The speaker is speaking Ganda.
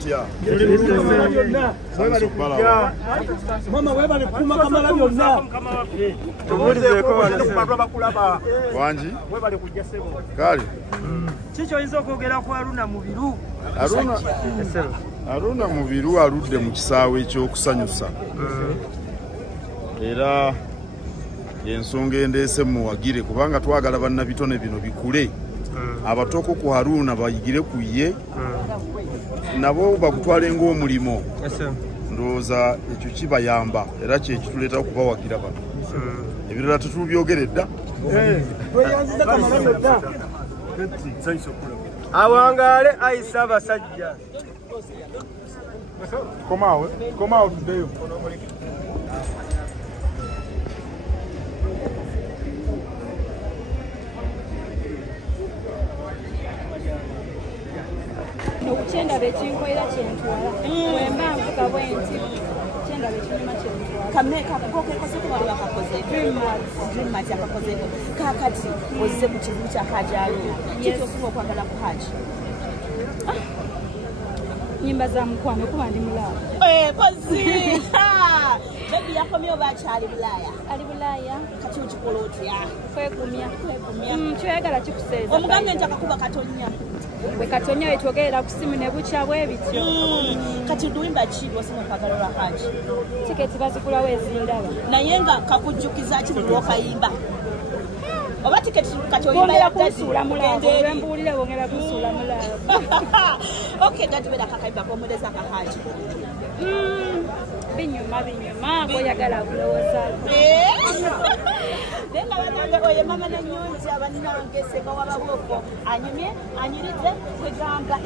mutya mama webale kuma kamala byonna tubulizeko bakulaba wangi webale kujja sebo kale kicho oyinza okwogera ku Aruna Mubiru Aruna Mubiru aludde mu kisaawe ekyokusanyusa era ensonga endeese muwagire kubanga twagala bannabitone bino bikule abatoko ku Aruna bayigire ku ye nabo bakutwale ng'omulimo ndowooza ekyo kibayamba era kyekituleeta okubawagira bano ebirala tetubyogere dda awangaale ayisa abasajja komawo tuddeyo Uchenda bekinkoera kyentwala wemba nvuga bwenti uchenda bekinyuma kyentwala kameka poke kose ko bali bakakoze dream match akakoze kakati ozize mu kivu kya Hajaru kito kuba kwagala ku Haji nyimba za mkwano kuba ndi mulala kozi baby yakomyo bakyali bulaya ali bulaya kati ukikoloti ya kwegumya kyegala kikuseza omugambe nti akakuba katonya bwe katonya wetwogerera ku simu ne bukya bwe bityo kati duimba ki wasema kwagala la Haji tiketi bazigula wezindaba naye nga kakujjukiza ki buli okayimba oba tiketi kati oyimba ya kusula mulabo mbulire bongera kusula mulabo okay dadi beda kakayimba ko modeza ka Haji binyuma koyagala kulowooza Denga banange oye mama na nyonzi abanina ngese nga wababoko anyumye anyirite kwegamba